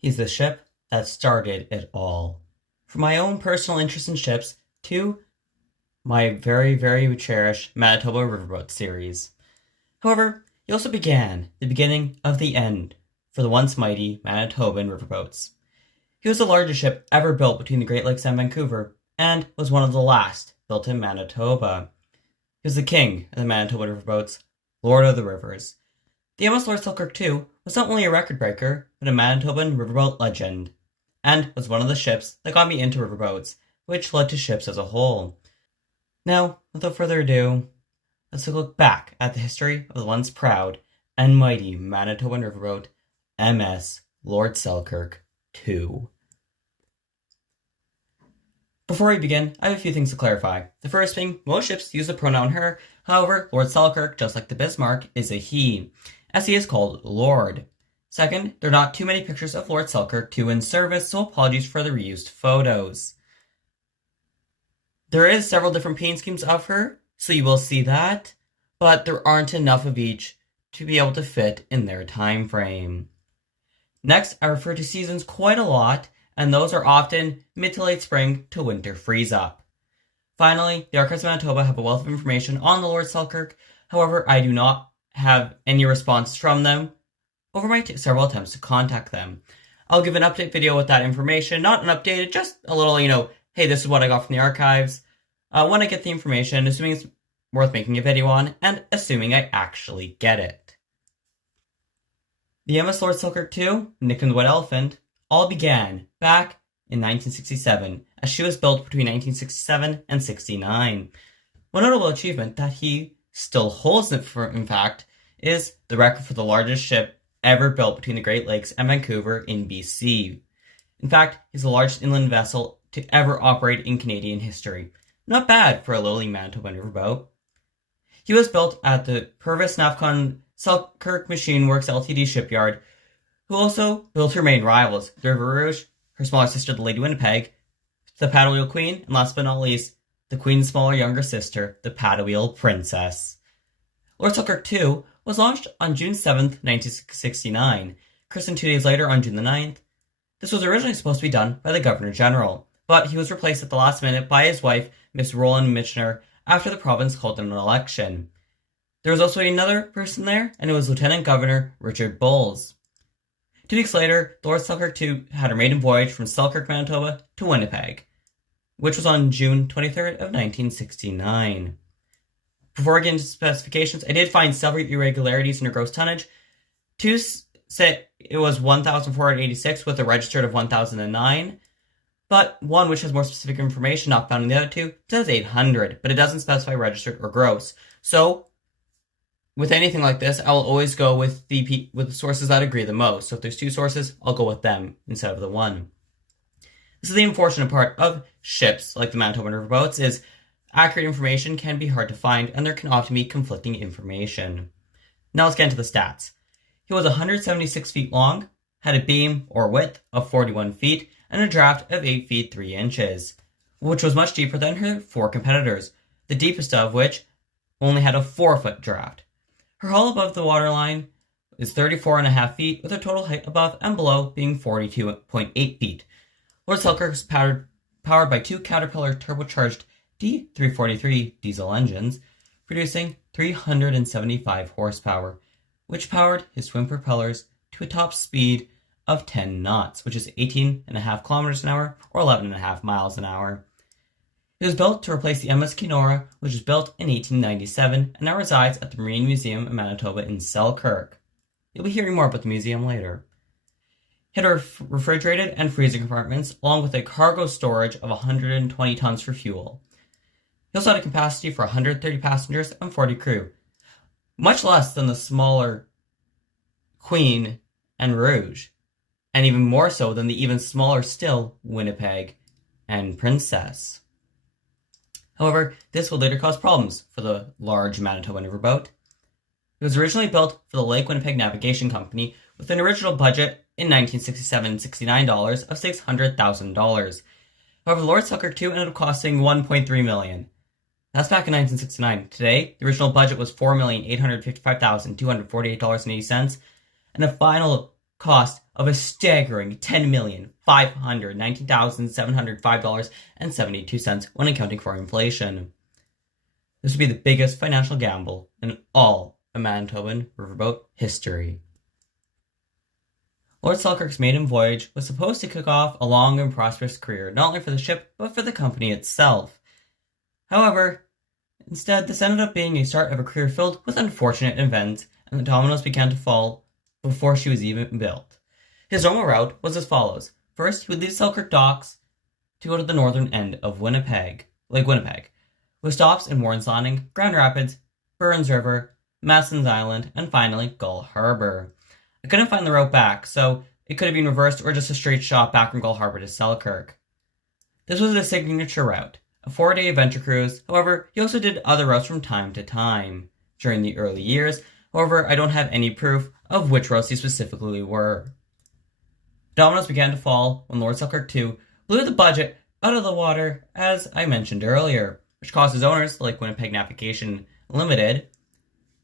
He's the ship that started it all. From my own personal interest in ships to my very, very cherished Manitoba Riverboat series. However, he also began the beginning of the end for the once mighty Manitoban riverboats. He was the largest ship ever built between the Great Lakes and Vancouver, and was one of the last built in Manitoba. He was the king of the Manitoba riverboats, Lord of the Rivers. The MS Lord Selkirk II was not only a record breaker, but a Manitoban riverboat legend, and was one of the ships that got me into riverboats, which led to ships as a whole. Now, without further ado, let's look back at the history of the once proud and mighty Manitoban riverboat, MS Lord Selkirk II. Before we begin, I have a few things to clarify. The first being, most ships use the pronoun her, however, Lord Selkirk, just like the Bismarck, is a he, as he is called Lord. Second, there are not too many pictures of Lord Selkirk II in service, so apologies for the reused photos. There is several different paint schemes of her, so you will see that, but there aren't enough of each to be able to fit in their time frame. Next, I refer to seasons quite a lot, and those are often mid to late spring to winter freeze up. Finally, the Archives of Manitoba have a wealth of information on the Lord Selkirk, however, I do not have any responses from them over my several attempts to contact them. I'll give an update video with that information, not an update, just a little, hey, this is what I got from the archives, when I get the information, assuming it's worth making a video on, and assuming I actually get it. The MS Lord Selkirk II, nicknamed the White Elephant, all began back in 1967, as she was built between 1967 and 69. One notable achievement that he still holds, in fact, is the record for the largest ship ever built between the Great Lakes and Vancouver in BC. In fact, he's the largest inland vessel to ever operate in Canadian history. Not bad for a lowly Manitoban riverboat. He was built at the Purvis Navcon Selkirk Machine Works Ltd shipyard, who also built her main rivals, the River Rouge, her smaller sister the Lady Winnipeg, the Paddle Wheel Queen, and last but not least, the Queen's smaller younger sister, the Paddle Wheel Princess. Lord Selkirk II was launched on June 7th, 1969, christened 2 days later on June the 9th. This was originally supposed to be done by the Governor General, but he was replaced at the last minute by his wife, Miss Roland Michener, after the province called an election. There was also another person there, and it was Lieutenant Governor Richard Bowles. 2 weeks later, Lord Selkirk II had her maiden voyage from Selkirk, Manitoba to Winnipeg, which was on June 23rd of 1969. Before I get into specifications, I did find several irregularities in her gross tonnage. Two say it was 1,486 with a registered of 1,009, but one which has more specific information not found in the other two says 800, but it doesn't specify registered or gross. So, with anything like this, I will always go with the sources that agree the most. So if there's two sources, I'll go with them instead of the one. This is the unfortunate part of ships like the Manitoba riverboats, is accurate information can be hard to find, and there can often be conflicting information. Now let's get into the stats. He was 176 feet long, had a beam or width of 41 feet, and a draft of 8 feet 3 inches, which was much deeper than her four competitors, the deepest of which only had a 4-foot draft. Her hull above the waterline is 34.5 feet, with a total height above and below being 42.8 feet. Lord Selkirk is powered by two Caterpillar turbocharged D343 diesel engines, producing 375 horsepower, which powered his twin propellers to a top speed of 10 knots, which is 18.5 kilometers an hour or 11.5 miles an hour. It was built to replace the MS Kenora, which was built in 1897 and now resides at the Marine Museum of Manitoba in Selkirk. You'll be hearing more about the museum later. It had refrigerated and freezing compartments, along with a cargo storage of 120 tons for fuel. He also had a capacity for 130 passengers and 40 crew, much less than the smaller Queen and Rouge, and even more so than the even smaller still Winnipeg and Princess. However, this would later cause problems for the large Manitoba riverboat. It was originally built for the Lake Winnipeg Navigation Company with an original budget in 1967-69 dollars of $600,000. However, the Lord Selkirk II ended up costing $1.3 million. That's back in 1969. Today, the original budget was $4,855,248.80, and the final cost of a staggering $10,519,705.72 when accounting for inflation. This would be the biggest financial gamble in all of Manitoban riverboat history. Lord Selkirk's maiden voyage was supposed to kick off a long and prosperous career, not only for the ship, but for the company itself. However, instead, this ended up being a start of a career filled with unfortunate events, and the dominoes began to fall before she was even built. His normal route was as follows. First, he would leave Selkirk docks to go to the northern end of Lake Winnipeg, with stops in Warren's Landing, Grand Rapids, Burns River, Masson's Island, and finally Gull Harbor. I couldn't find the route back, so it could have been reversed or just a straight shot back from Gull Harbor to Selkirk. This was a signature route, a 4-day adventure cruise. However, he also did other routes from time to time during the early years. However, I don't have any proof of which routes these specifically were. Dominoes began to fall when Lord Selkirk II blew the budget out of the water, as I mentioned earlier, which caused his owners, like Winnipeg Navigation Limited,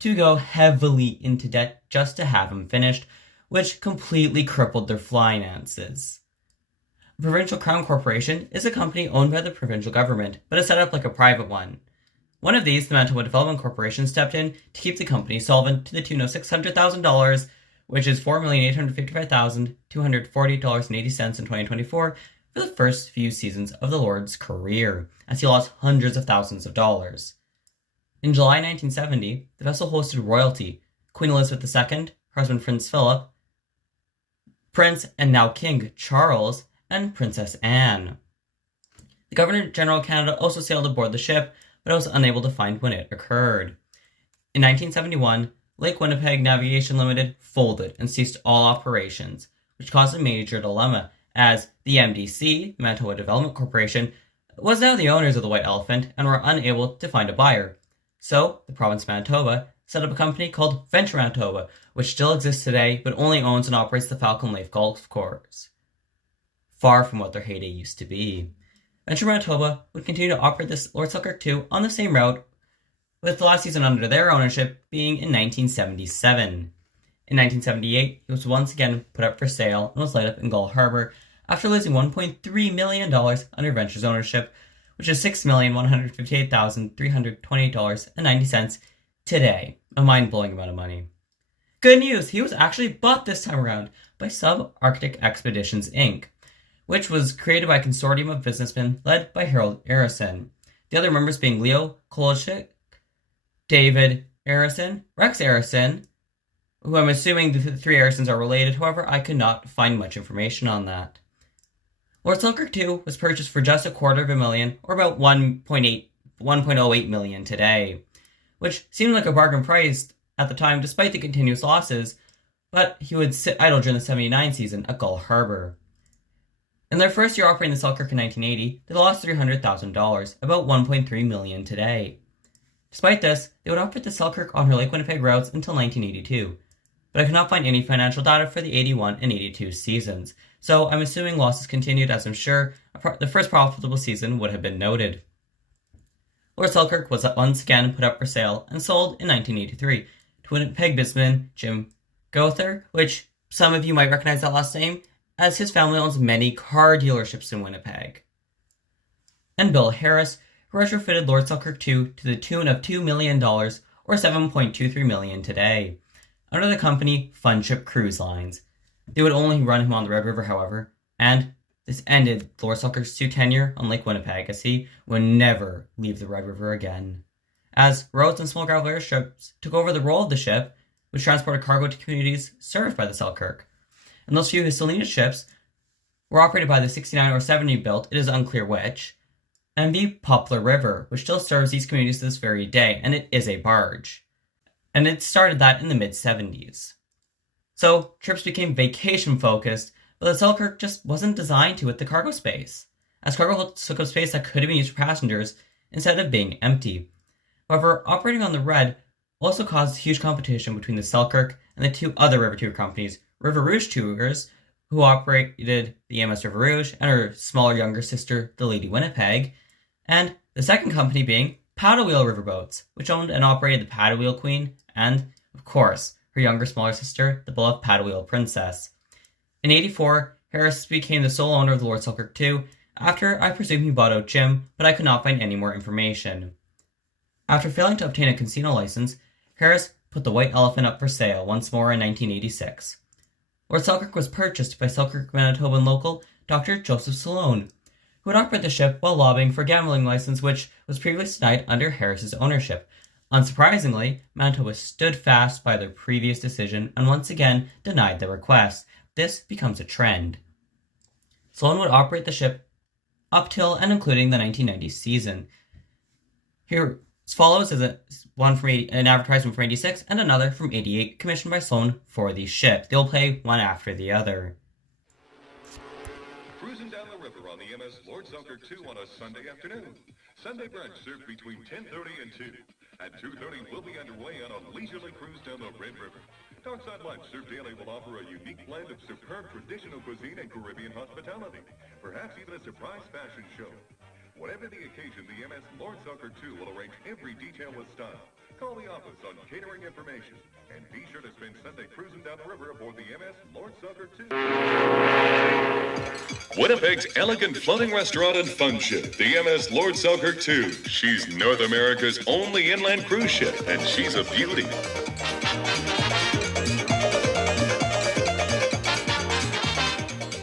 to go heavily into debt just to have him finished, which completely crippled their finances. The Provincial Crown Corporation is a company owned by the provincial government, but is set up like a private one. One of these, the Manitoba Development Corporation, stepped in to keep the company solvent to the tune of $600,000, which is $4,855,240.80 in 2024, for the first few seasons of the Lord's career, as he lost hundreds of thousands of dollars. In July 1970, the vessel hosted royalty, Queen Elizabeth II, her husband Prince Philip, Prince and now King Charles, and Princess Anne. The Governor-General of Canada also sailed aboard the ship, but was unable to find when it occurred. In 1971, Lake Winnipeg Navigation Limited folded and ceased all operations, which caused a major dilemma, as the MDC, the Manitoba Development Corporation, was now the owners of the White Elephant and were unable to find a buyer. So, the province of Manitoba set up a company called Venture Manitoba, which still exists today, but only owns and operates the Falcon Lake Golf Course. Far from what their heyday used to be. Venture Manitoba would continue to operate this Lord Selkirk II on the same route, with the last season under their ownership being in 1977. In 1978, it was once again put up for sale and was laid up in Gull Harbor after losing $1.3 million under Venture's ownership, which is $6,158,328.90 today. A mind-blowing amount of money. Good news, he was actually bought this time around by Subarctic Expeditions Inc., which was created by a consortium of businessmen led by Harold Arison. The other members being Leo Kolchik, David Arison, Rex Arison, who I'm assuming the three Arisons are related. However, I could not find much information on that. Lord Selkirk II was purchased for just $250,000, or about $1.08 million today, which seemed like a bargain price at the time despite the continuous losses, but he would sit idle during the 79 season at Gull Harbor. In their first year operating the Selkirk in 1980, they lost $300,000, about $1.3 million today. Despite this, they would operate the Selkirk on her Lake Winnipeg routes until 1982, but I could not find any financial data for the 81 and 82 seasons, so I'm assuming losses continued, as I'm sure the first profitable season would have been noted. Lord Selkirk was once again put up for sale and sold in 1983 to Winnipeg businessman Jim Gother, which some of you might recognize that last name, as his family owns many car dealerships in Winnipeg. And Bill Harris, who retrofitted Lord Selkirk II to the tune of $2 million, or $7.23 million today, under the company Funship Cruise Lines. They would only run him on the Red River, however, and this ended Lord Selkirk's tenure on Lake Winnipeg, as he would never leave the Red River again, as roads and small gravel airships took over the role of the ship, which transported cargo to communities served by the Selkirk. And those few who still needed ships were operated by the 69 or 70 built, it is unclear which, and the Poplar River, which still serves these communities to this very day, and it is a barge. And it started that in the mid-70s. So, trips became vacation-focused, but the Selkirk just wasn't designed to with the cargo space, as cargo took up space that could have been used for passengers instead of being empty. However, operating on the Red also caused huge competition between the Selkirk and the two other river tour companies, River Rouge Tours, who operated the MS River Rouge, and her smaller younger sister, the Lady Winnipeg, and the second company being Paddle Wheel Riverboats, which owned and operated the Paddle Wheel Queen, and, of course, her younger, smaller sister, the beloved Paddle Wheel Princess. In 84, Harris became the sole owner of the Lord Selkirk II, after I presume he bought out Jim, but I could not find any more information. After failing to obtain a casino license, Harris put the White Elephant up for sale once more in 1986. Lord Selkirk was purchased by Selkirk, Manitoban local Dr. Joseph Sloan, who would operate the ship while lobbying for a gambling license which was previously denied under Harris's ownership. Unsurprisingly, Manitoba stood fast by their previous decision and once again denied the request. This becomes a trend. Sloan would operate the ship up till and including the 1990 season. Here follows is an advertisement from 86 and another from 88 commissioned by Sloan for the ship. They'll play one after the other. Cruising down the river on the MS Lord Selkirk II on a Sunday afternoon. Sunday brunch served between 10:30 and 2. At 2:30, we'll be underway on a leisurely cruise down the Red River. Dockside Lunch served daily will offer a unique blend of superb traditional cuisine and Caribbean hospitality. Perhaps even a surprise fashion show. Whatever the occasion, the MS Lord Selkirk II will arrange every detail with style. Call the office on catering information. And be sure to spend Sunday cruising down the river aboard the MS Lord Selkirk II. Winnipeg's elegant floating restaurant and fun ship, the MS Lord Selkirk II. She's North America's only inland cruise ship, and she's a beauty.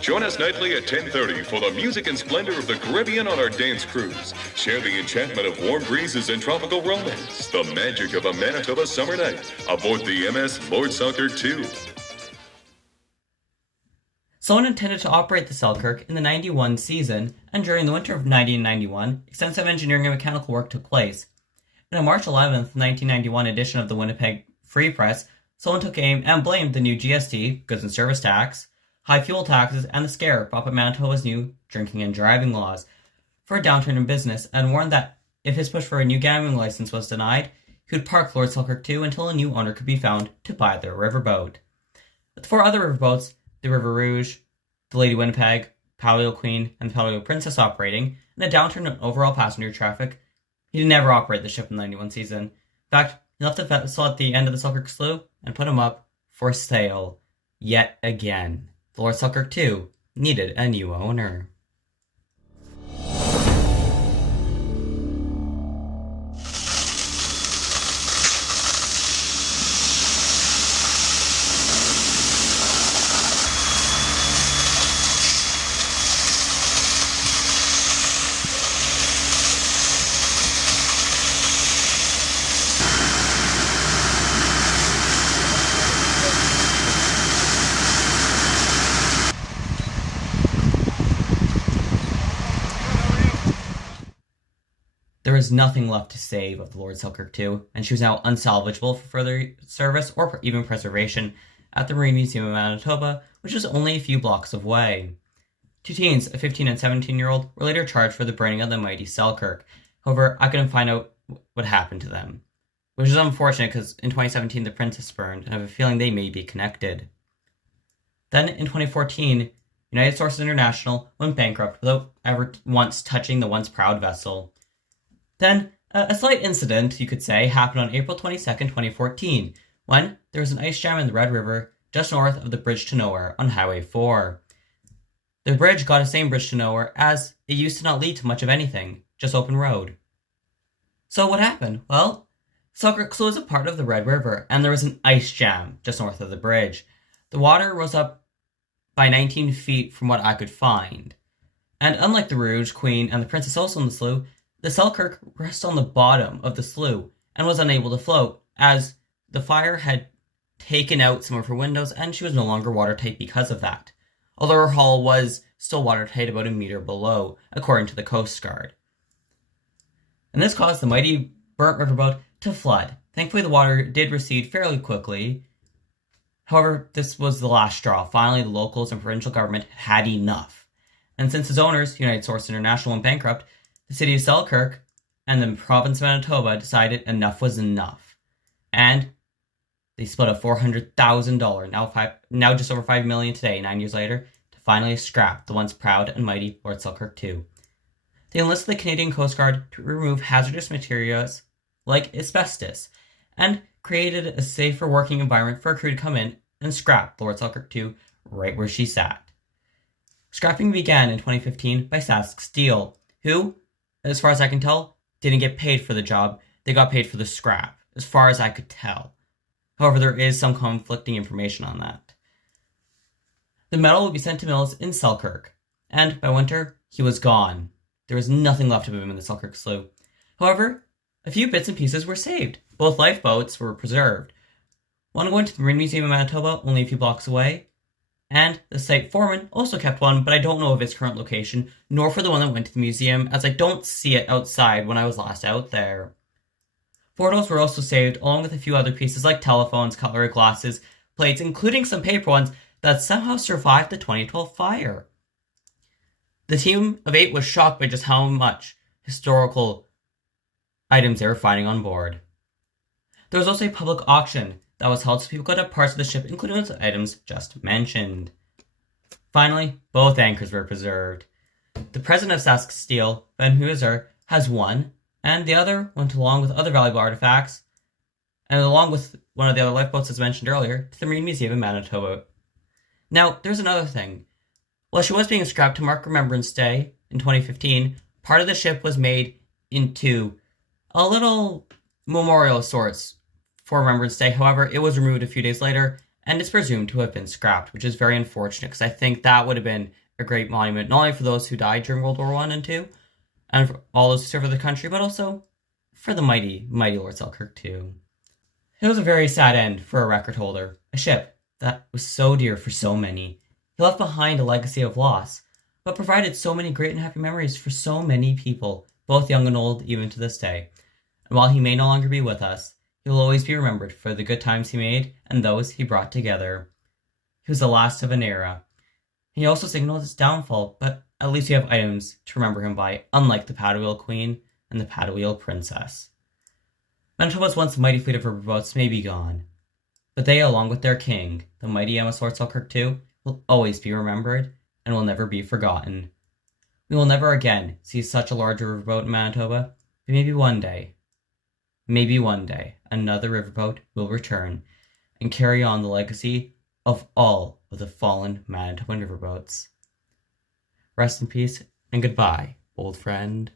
Join us nightly at 10:30 for the music and splendor of the Caribbean on our dance cruise. Share the enchantment of warm breezes and tropical romance. The magic of a Manitoba summer night aboard the MS Lord Selkirk II. Sloan intended to operate the Selkirk in the 91 season, and during the winter of 90 and 91, extensive engineering and mechanical work took place. In a March 11th, 1991 edition of the Winnipeg Free Press, Sloan took aim and blamed the new GST, Goods and Service Tax, high fuel taxes, and the scare brought by Manitoba's new drinking and driving laws for a downturn in business, and warned that if his push for a new gambling license was denied, he would park Lord Selkirk II until a new owner could be found to buy the riverboat. With the four other riverboats, the River Rouge, the Lady Winnipeg, Paleo Queen, and the Paleo Princess operating, and a downturn in overall passenger traffic, he did never operate the ship in the 91 season. In fact, he left the vessel at the end of the Selkirk Slough and put him up for sale yet again. The Lord Selkirk II needed a new owner. There was nothing left to save of the Lord Selkirk II, and she was now unsalvageable for further service or even preservation at the Marine Museum of Manitoba, which was only a few blocks away. Two teens, a 15 and 17-year-old, were later charged for the burning of the mighty Selkirk. However, I couldn't find out what happened to them, which is unfortunate because in 2017 the Princess burned, and I have a feeling they may be connected. Then in 2014, United Sources International went bankrupt without ever once touching the once proud vessel. Then, a slight incident, you could say, happened on April 22nd, 2014, when there was an ice jam in the Red River just north of the Bridge to Nowhere on Highway 4. The bridge got a same bridge to nowhere as it used to not lead to much of anything, just open road. So what happened? Well, Selkirk Slough is a part of the Red River, and there was an ice jam just north of the bridge. The water rose up by 19 feet from what I could find. And unlike the Rouge, Queen, and the Princess also in the slough, the Selkirk rested on the bottom of the slough and was unable to float, as the fire had taken out some of her windows and she was no longer watertight because of that, although her hull was still watertight about a meter below, according to the Coast Guard. And this caused the mighty burnt riverboat to flood. Thankfully, the water did recede fairly quickly. However, this was the last straw. Finally, the locals and provincial government had enough. And since its owners, United Sources International, went bankrupt, the city of Selkirk and the province of Manitoba decided enough was enough. And they split a $400,000, now just over $5 million today, 9 years later, to finally scrap the once proud and mighty Lord Selkirk II. They enlisted the Canadian Coast Guard to remove hazardous materials like asbestos, and created a safer working environment for a crew to come in and scrap Lord Selkirk II right where she sat. Scrapping began in 2015 by Sask Steel, who, as far as I can tell, didn't get paid for the job. They got paid for the scrap, as far as I could tell. However, there is some conflicting information on that. The metal would be sent to mills in Selkirk, and by winter, he was gone. There was nothing left of him in the Selkirk slough. However, a few bits and pieces were saved. Both lifeboats were preserved. One going to the Marine Museum in Manitoba, only a few blocks away, and the site foreman also kept one, but I don't know of its current location, nor for the one that went to the museum, as I don't see it outside when I was last out there. Photos were also saved, along with a few other pieces like telephones, cutlery, glasses, plates, including some paper ones that somehow survived the 2012 fire. The team of 8 was shocked by just how much historical items they were finding on board. There was also a public auction that was held so people could have parts of the ship, including the items just mentioned. Finally, both anchors were preserved. The president of Sask Steel, Ben Huizer, has one, and the other went along with other valuable artifacts, and along with one of the other lifeboats as mentioned earlier, to the Marine Museum in Manitoba. Now, there's another thing. While she was being scrapped to mark Remembrance Day in 2015, part of the ship was made into a little memorial of sorts for Remembrance Day. However, it was removed a few days later, and it's presumed to have been scrapped, which is very unfortunate, because I think that would have been a great monument, not only for those who died during World War I and II, and for all those who served the country, but also for the mighty, mighty Lord Selkirk too. It was a very sad end for a record holder, a ship that was so dear for so many. He left behind a legacy of loss, but provided so many great and happy memories for so many people, both young and old, even to this day. And while he may no longer be with us, he will always be remembered for the good times he made and those he brought together. He was the last of an era. He also signaled his downfall, but at least we have items to remember him by, unlike the Paddle Wheel Queen and the Paddle Wheel Princess. Manitoba's once mighty fleet of riverboats may be gone, but they, along with their king, the mighty MS Lord Selkirk II, will always be remembered and will never be forgotten. We will never again see such a large riverboat in Manitoba, but maybe one day, another riverboat will return and carry on the legacy of all of the fallen Manitoban riverboats. Rest in peace and goodbye, old friend.